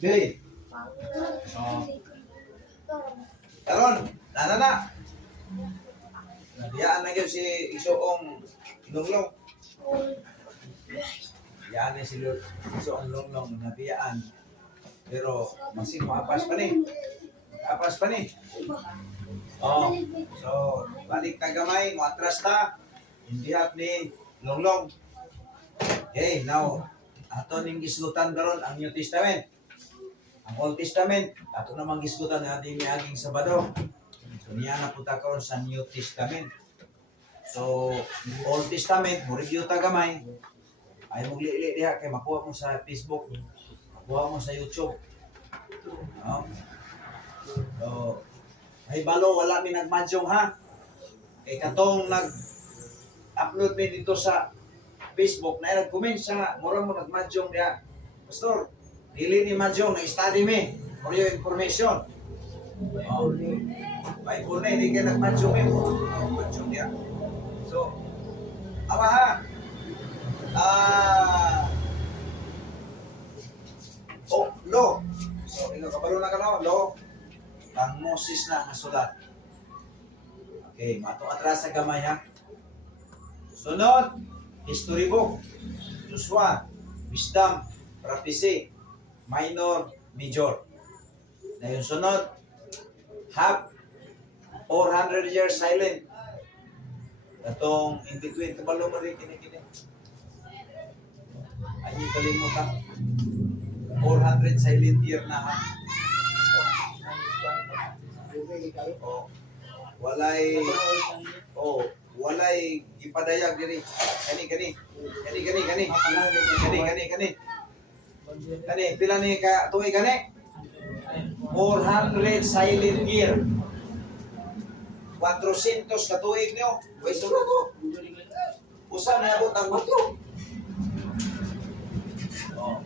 Di. So, karon, na. Nabiyaan na yun si Isoong Longlong. Biyaan na si Isoong Longlong, nabiyaan. Pero, masih maapas pa ni. Maapas pa ni. Oh, so, balik ta gamay, matras ta. Indihap ni Longlong. Okay, now, ato ning gisgutan karon ang New Testament. Ang Old Testament, ato namang gisgutan ng ating miaging Sabado. So niya na punta karon sa New Testament. So, Old Testament, mo review ta gamay. Ay mo li diha kay makuha mo sa Facebook, makuha mo sa YouTube. No? So, ay balo wala mi nagmadyong ha. Kay katong nag-upload mi dito sa Facebook na nag-comment sa mura mo nagmadyong diha. Pastor, dili ni madyong na-study mi for your information. Oh. May puna, hindi ka nagmadyong mi mo. Madyong diha. So, awa ha. Lo. So, ikaw kabalo na ka no? Lo. Ang Moses na nasulat. Okay, mato atras sa gamay ha. Sunod, history book. Joshua, wisdom, prophecy, minor, major. Na yung sunod, half 400 years silent. Katong in between, kabalo mo rin kinikini. Ay, kalimutan. 400 silent year na ha. Oh, walay ipadayag diri. Kani. Pila ni ka tuig kani? 400 silent year. 400 ka tuig niyo. Way suro ko. Usa na abot ang bagyo. Oh.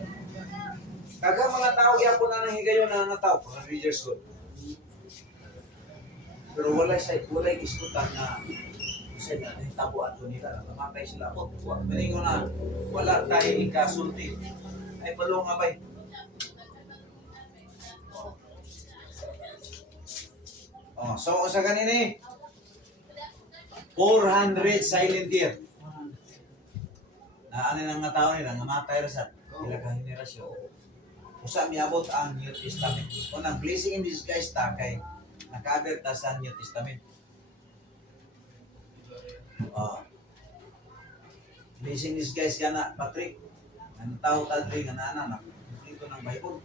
Kaga mga tao gyapon na nahigayon na nataw 100 years old. Pero walay iskutan na kasi na nahitabuan ko nila na namatay sila po. Maningo na wala tayo ikasulti. Ay palong abay. Oh, so sa ganini 400 silent year. Na ano nang nga tao nila namatay ra sa ilang henerasyon. Usa miabot ang New Testament. Unang blessing in disguise ta kay nakaabot ta sa New Testament. Blessing in disguise kana Patrick. Ang tao ta diri nga anak dito ng Bible.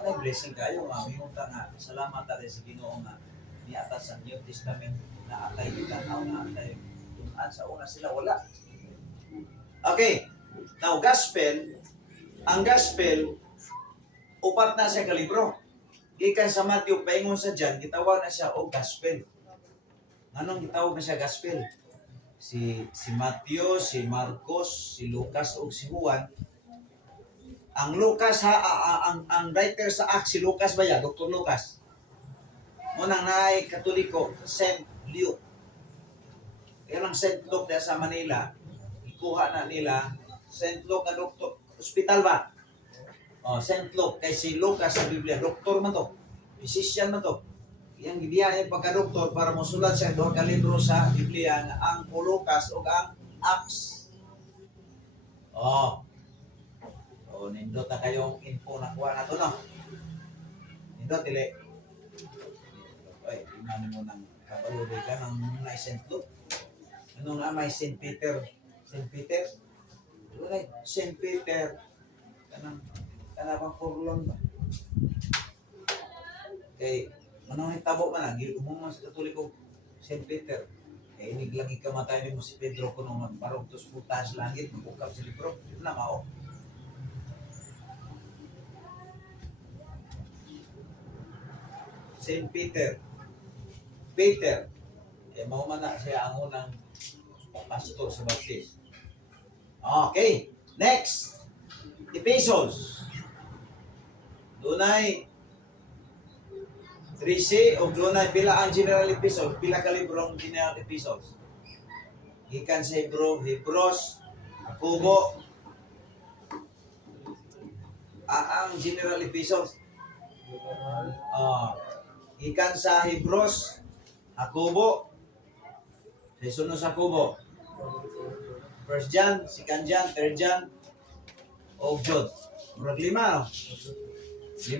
Ano blessing kayo mami unta nga salamat ta sa Ginoo nga niata sa New Testament na atay kita na atay tunan sa una sila wala. Okay. Now, ang gospel, upat na siya kalibro. Gikan sa Matthew, paingon sa John, gitawag na siya o gospel. Anong gitawag na siya gospel? Si Matthew, si Marcos, si Lucas, o si Juan. Ang Lucas, ang writer sa Acts, si Lucas ba yan? Dr. Lucas. Unang naay Katoliko, St. Luke. Yan ang St. Luke dahil sa Manila, ikuha na nila St. Luke na doktor, hospital ba? St. Luke, kay si Lucas sa Biblia, doktor man to, physician man to. Yang gibiyahe pagka-doktor para mosulat siya doon ka libro sa Biblia na ang Lucas o ang Acts. Nindot na kayong info na kuha na to, no? Nindot, dili. Ay, imanin mo ng kapalubi ka ng St. Luke. Anong nga may St. Peter? St. Peter? Right, St. Peter kanang pang Purlon ba? Kay manong hitabo man umong sa Katoliko St. Peter. Kay iniglagi kamatay ni mo si Pedro kuno magbarog tos putas langit magukap sa libro. Ito na mao. St. Peter. Peter. Mao man na siya ang unang pastor sa Baptist. Okay, next. Epistles. Dunay 13 o dunay pila ang general epistles, pila ka libro ang general epistles. Gikan sa Hebrews, Jacobo, Ang general epistle. Ikan sa Hebrews, Jacobo, sa sunod sa Jacobo. 1 John, 2 John, 3 John, o Jude. Murag 5, no? 5? 5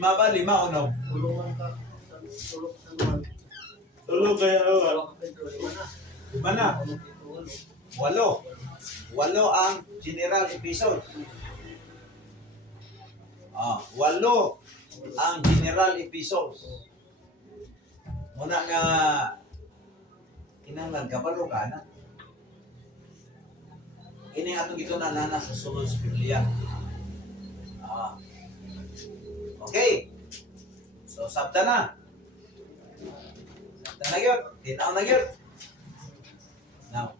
ba? 5 o no? Tulog kaya 5 na. 8. 8 ang general epistle. 8 ang general epistles. Muna nga kinahanglan kabalo ka na. Ini atong gito na nana sa sulod sa Biblia. Okay. So sabta na. Sabta na gyud. Tinaw na gyud. Now,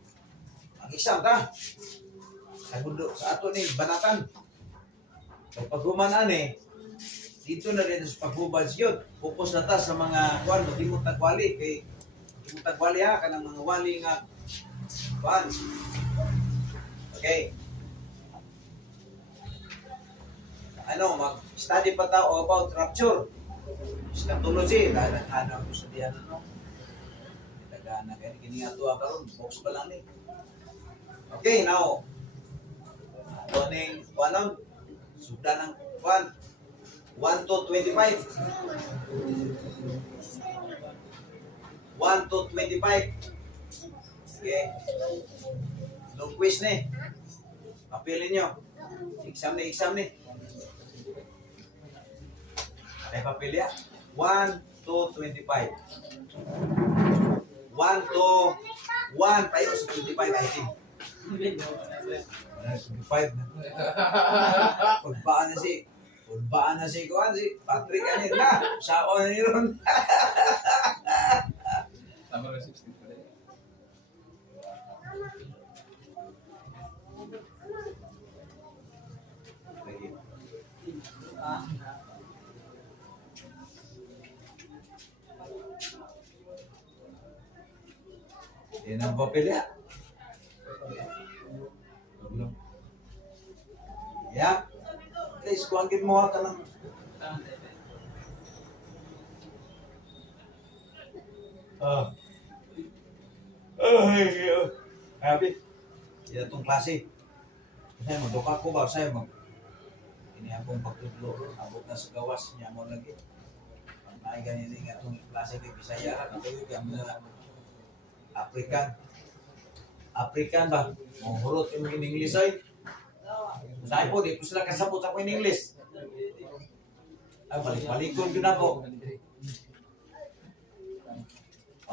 mag-exam ta. Sa mundo sa ato ni banatan. So paghuman ani, dito na rin sa paghubad yun. Focus na ta sa mga kuwan, di mo tagwali. Kay di mo tagwali ha, kanang mga wali nga kuwan. Okay. Mag-study pa tao about rapture. Eschatology, dahil ko sa diyan, no? Itagana, kaya kini nga tuwa karon, box pa lang ni. Okay, now, ito ning kuwanon, sugda ng 1 to 25. 1 to 25. Okay. Long quiz ni. Papilin nyo. Exam ni. Ay papili ya. 1 to 25. 1 to 1 tayo sa 25 I think. 25 na. Pagbaan na si Kuan, si Patrick ani na. Saon ni ron. Tama na 16 pa rin. Yan ang papel ya. Ya. Guys, kuangkit mo ka lang. Happy. Yan itong klase. Kasi magduka ko ba sa'yo mag ini akong pagtudlo. Abot na sa gawas niya mo lagi. Ay ganyan nga itong klase kay Bisaya. Ito yung mga African ba? Mahurot yung in English ay. Saan po, di po sila kasabot ako in English. Ay, balik-balikon yun ako.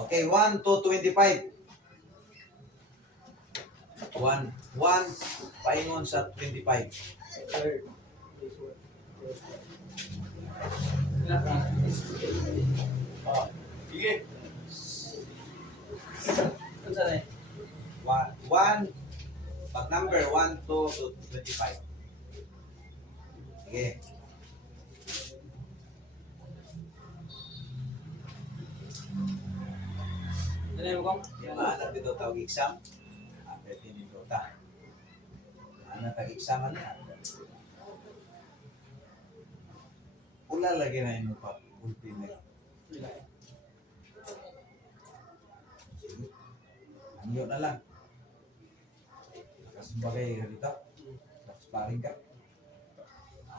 Okay, 1 to 25. 1 paingon sa 25. Sige. 1 pag number 1 to 25. Sige. Yung anak dito tawag exam. Pwede nito ta. Anak tag-exam na. Pula lagi na yung pa. Pulpin na. Anyo na lang. Nakasumbagay ka dito. Sparring ka.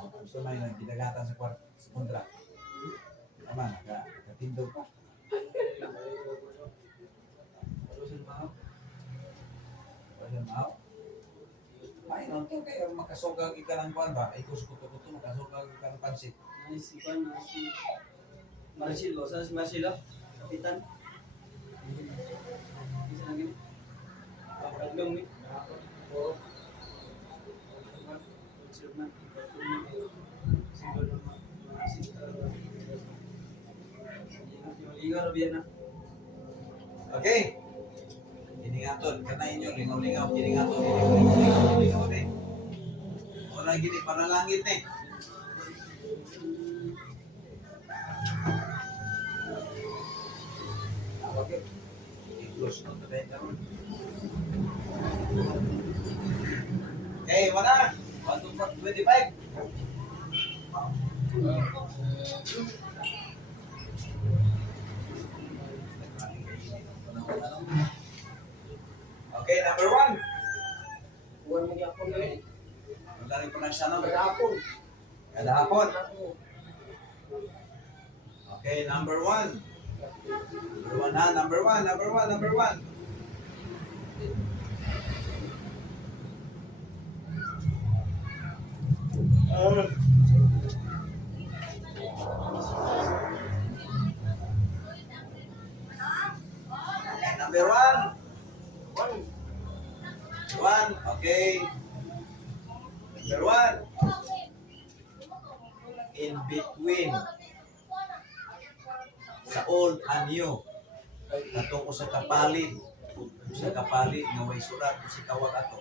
Gusto na yung ginagatan sa kontra. Tama, nakatindog pa. Walang maaw. Ay, no, ito kayo makasugag ka ng kuwan ba? Ay, kusukuto-kuto, makasugag ka ng pansit. Si Marcel, saan si Marcel? Kapitan. Isa lagi ni. Kadlong ni. Oo. Okay. Iningaton, kanain nyo, lingaw-lingaw, iningaton, lingaw-lingaw ni. Wala gini, panalangit ni. Okay. I-close na ito tayo. Okay. Okay, mana? 1 to 25. Okay, number 1. Buwan mo yapon ngayon. Wala rin po ng siya number. Yapon. Kada hapon. Okay, number 1. Number 1 ha, number 1, number 1, number 1. Number 1. 1, okay. Number 1. In between sa old and new. Katong ko sa kapalit. Sa kapalit nga way sulat si tawag ato.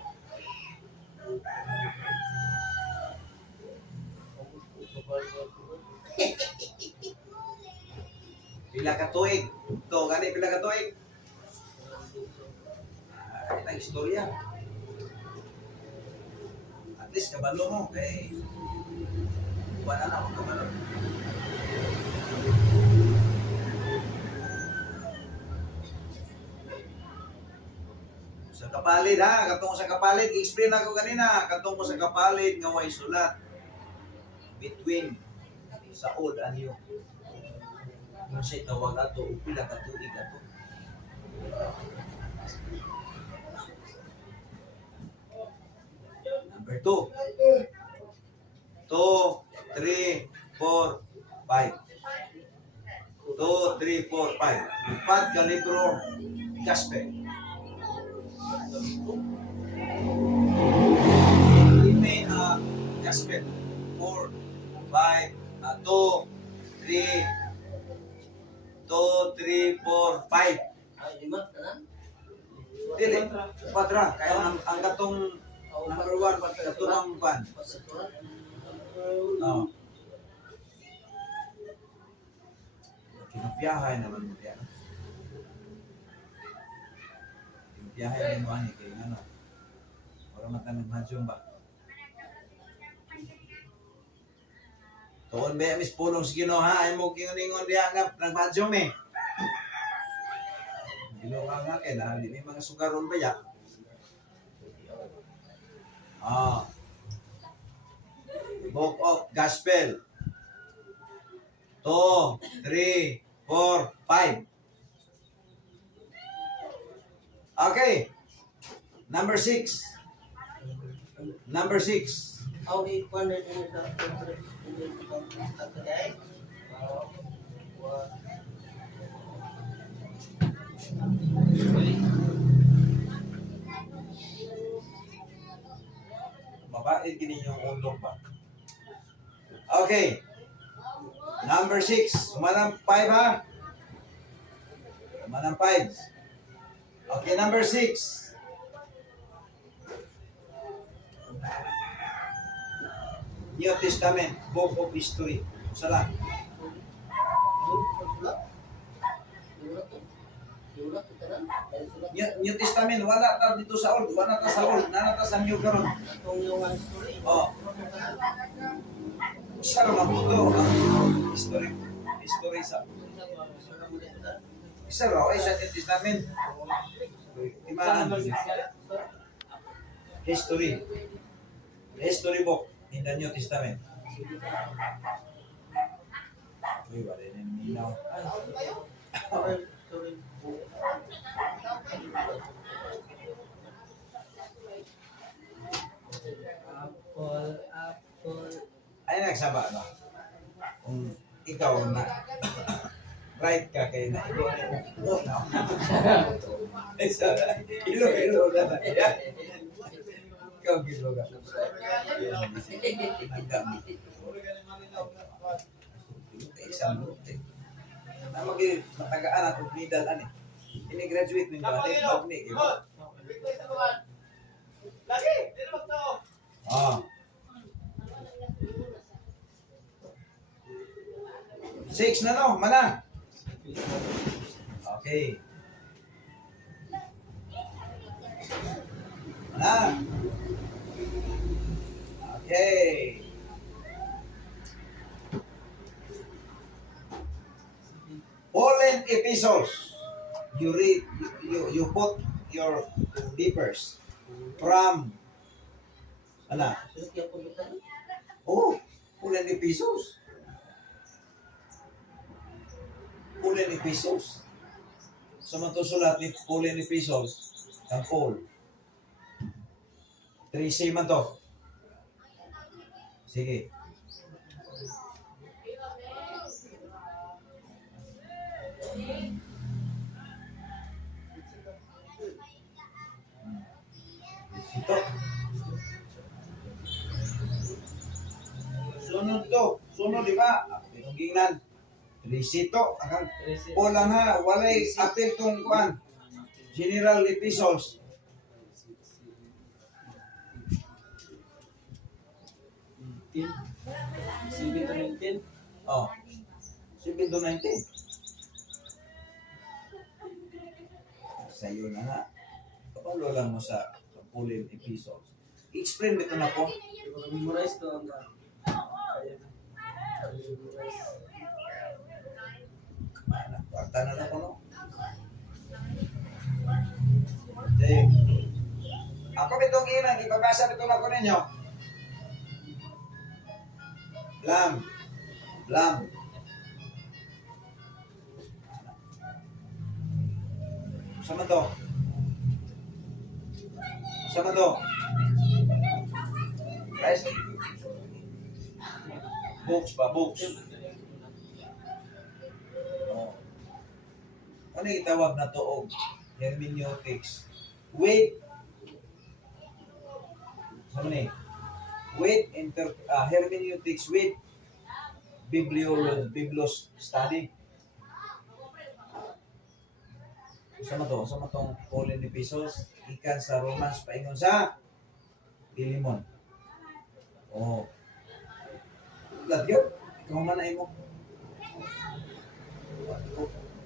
Pila ka tuig? To gani pila ka tuig? Ang istorya. At least kabalo mo kay wala na akong kabalo. Sa kapalit ha, katong sa kapalit, i-explain ako kanina, katong ko sa kapalit nga way sulat between sa old and new. Kung siya'y tawag ato, upila ka tuig ato. Number 2. 2, 3, 4, 5. 2, 3, 4, 5. Upat ka libro, gospel. Lime gospel. 4, 5, 2, 3, 4, 5. Ay, lima, tanan? Dili, 4. Kaya ang gatong number 1, katong ang pan. Oo. Kinapiyahay naman mo yan. Kinapiyahay din mo ani kay ano. Para matanong madyong ba. Tuon ba mis pulong si Ginoo ha, ay mo kingon diha nga nagmadyong eh. Ginoo nga kay na di may mga sugaron ba ya? Ah. Book of Gospel. 2, 3, 4, 5. Okay. Number 6. Number 6. How we funded in the today? Mabait gini yung undong ba? Okay. Number 6. Manang 5 ha? Manang 5. Okay, number 6. New Testament, Book of History. Sala. New Testament, wala ta dito sa Old. Wala ta sa Old. Nana ta sa New karon. Oh. Siya naman po ito. History. History sa... Isa raw, ay sa New Testament. Timaan. History. History book in the New Testament. Uy, wala rin yung minaw. Apple. Ay, nagsaba ba? Kung ikaw na right ka kay na ilo na ilo na na yan. Ikaw gilo ka. Nagdami. Isang luti. Na matagaan ako nidal ani. Ini-graduate min ba? Bagni. Lagi, di na magtao. Ah. 6 na no, mana? Okay. Mana? Okay. Pollen epistles. You read, you put your papers from, ano? Oh, pollen epistles. Pollen epistles. Sulat ni pollen epistles. Ang Paul. 3C man to. Sige. Ito. Sunod to. Sunod, di ba? Pinungginan. 3C to. Ang Polang ha. Walay apil tong kuan. General epistles. 7 to 19. Oh. 7 to 19. Sa'yo na nga. Kapalo lang mo sa pollen epistles. I-explain mo ito na po. Memorize to ang kaya na. Memorize. Kwarta na lang ko, no? Okay. Ako bitong inang, ipabasa ito na ko ninyo. Lam. Lam. Sama to. Sama to. Guys. Books pa, books. Oh. Ano yung tawag na to og hermeneutics? With hermeneutics with biblos study. Sama tong pollen epistles ikan sa Romans paingon sa Pilimon. Oh. Ladyo, ikaw man ay mo.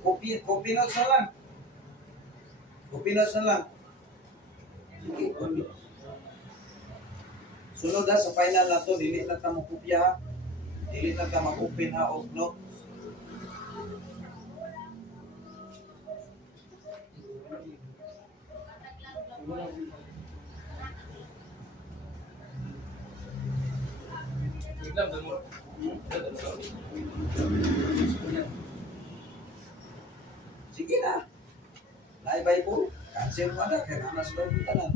Copy notes na lang. Copy notes na lang. Sunod ha, sa final na to, dili na ta mo kopya ha. Dili na ta mag-open ha of notes. Biglang doon mo. Sige na. Naibay po. Cancel mo na. Kaya naman sa Bible tanan.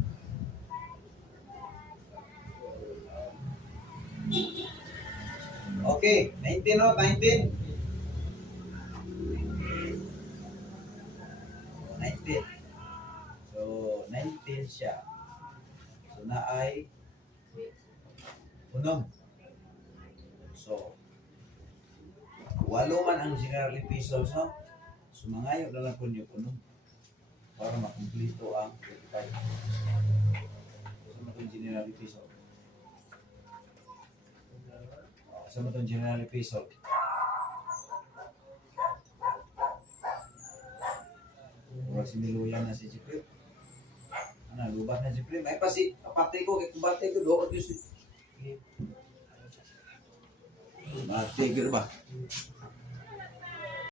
Okay. 19 o? 19. 19. So, 19 siya. So, na ay unong. So, walo man ang general epistles, no? Sumangayo na lang po niyo puno para makumplito ang 25. Sama itong general episode. Sama itong general episode. Murag siniluyan na si Jipril. Ano, lubat na Jipril. May pa si kapatid ko, kaya kubatid ko, doon yun si... Batid ko ba?